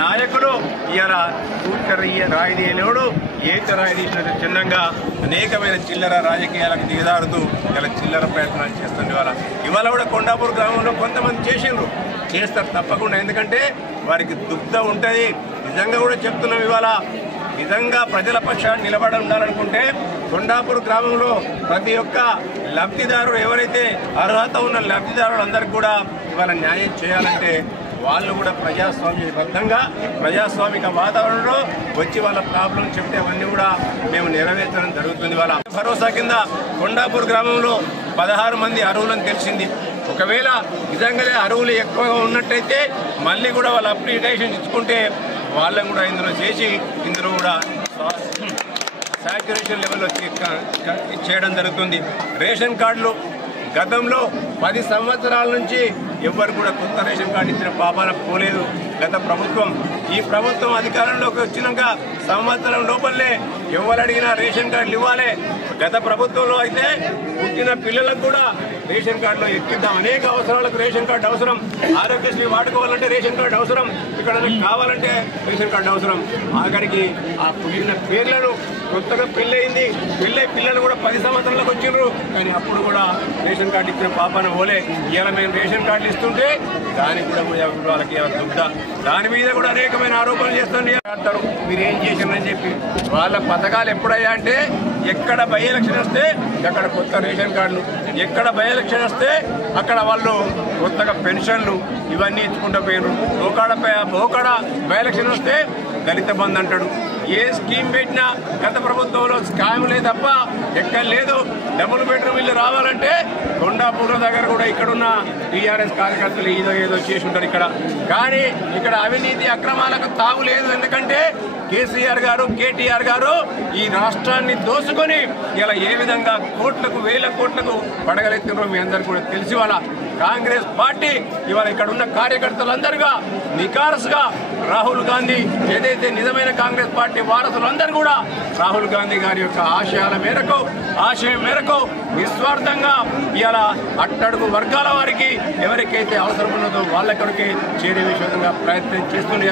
నాయకులు ఇలా రాయి తీయలేడు ఏక రాయి తీసినట్టు చిన్నంగా అనేకమైన చిల్లర రాజకీయాలకు దిగదారుతూ ఇలా చిల్లర ప్రయత్నాలు చేస్తుంది. ఇవాళ కూడా కొండాపూర్ గ్రామంలో కొంతమంది చేస్తారు తప్పకుండా. ఎందుకంటే వారికి దుగ్ధ ఉంటుంది. నిజంగా కూడా చెప్తున్నాం, ఇవాళ నిజంగా ప్రజల పక్షాన్ని నిలబడి ఉండాలనుకుంటే కొండాపూర్ గ్రామంలో ప్రతి ఒక్క లబ్ధిదారుడు ఎవరైతే అర్హత ఉన్న లబ్ధిదారులందరికీ కూడా ఇవాళ న్యాయం చేయాలంటే వాళ్ళు కూడా ప్రజాస్వామ్యబద్ధంగా ప్రజాస్వామిక వాతావరణంలో వచ్చి వాళ్ళ ప్రాబ్లం చెప్తే అవన్నీ కూడా మేము నెరవేర్చడం జరుగుతుంది. వాళ్ళ భరోసా కింద కొండాపూర్ గ్రామంలో 16 మంది అర్హులని తెలిసింది. ఒకవేళ నిజంగానే అర్హులు ఎక్కువగా ఉన్నట్టయితే మళ్ళీ కూడా వాళ్ళ అప్లికేషన్ ఇచ్చుకుంటే వాళ్ళని కూడా ఇందులో కూడా సాచురేషన్ లెవెల్లో చేయడం జరుగుతుంది. రేషన్ కార్డులు గతంలో 10 సంవత్సరాల నుంచి ఎవరు కూడా కొత్త రేషన్ కార్డు ఇచ్చిన పాపాన పోలేదు గత ప్రభుత్వం. ఈ ప్రభుత్వం అధికారంలోకి వచ్చినాక సంవత్సరం లోపలే ఎవరు అడిగినా రేషన్ కార్డులు ఇవ్వాలి. గత ప్రభుత్వంలో అయితే పుట్టిన పిల్లలకు కూడా రేషన్ కార్డులో ఎక్కిద్దాం. అనేక అవసరాలకు రేషన్ కార్డు అవసరం. ఆరోగ్యశ్రీ వాడుకోవాలంటే రేషన్ కార్డు అవసరం. ఇక్కడ కావాలంటే రేషన్ కార్డు అవసరం. ఆఖరికి ఆ పుట్టిన పేర్లను కొత్తగా పెళ్ళయింది, పిల్లలు కూడా 10 సంవత్సరాలకు వచ్చిండ్రు, కానీ అప్పుడు కూడా రేషన్ కార్డు ఇచ్చిన పాపన ఓలే. ఇవాళ మేము రేషన్ కార్డులు ఇస్తుంటే దానికి కూడా వాళ్ళకి దుగ్ధ దాని మీద కూడా అనేకమైన ఆరోపణలు చేస్తుంది అంటారు. మీరు ఏం చేసిందని చెప్పి వాళ్ళ పథకాలు ఎప్పుడయ్యా అంటే ఎక్కడ బై ఎలక్షన్ వస్తే అక్కడ కొత్త రేషన్ కార్డులు, ఎక్కడ బై ఎలక్షన్ వస్తే అక్కడ వాళ్ళు కొత్తగా పెన్షన్లు ఇవన్నీ ఇచ్చుకుంటూ పోయినారు. ఓకాడ బై ఎలక్షన్ వస్తే దళిత బంధు అంటాడు. ఏ స్కీమ్ పెట్టినా గత ప్రభుత్వంలో స్కామ్లే తప్ప ఎక్కడ లేదు. డబుల్ బెడ్రూమ్ ఇల్లు రావాలంటే కొండాపూర్ దగ్గర కూడా ఇక్కడున్న టీఆర్ఎస్ కార్యకర్తలు ఏదో చేసి ఉంటారు ఇక్కడ. కానీ ఇక్కడ అవినీతి అక్రమాలకు తావు లేదు. ఎందుకంటే కేసీఆర్ గారు, కేటీఆర్ గారు ఈ రాష్ట్రాన్ని దోసుకొని ఇలా ఏ విధంగా వేల కోట్లకు పడగలెత్తున్నారో మీ అందరికీ కూడా తెలిసి వాళ్ళ కాంగ్రెస్ పార్టీ ఇవాళ ఇక్కడ ఉన్న కార్యకర్తలందరుగా నికారసుగా రాహుల్ గాంధీ ఏదైతే నిజమైన కాంగ్రెస్ పార్టీ వారసులందరూ కూడా రాహుల్ గాంధీ గారి యొక్క ఆశయం మేరకు నిస్వార్థంగా ఇలా అట్టడుగు వర్గాల వారికి ఎవరికైతే అవసరం ఉన్నదో వాళ్ళ కొరకే చేరే విషయంగా ప్రయత్నం చేస్తుంది.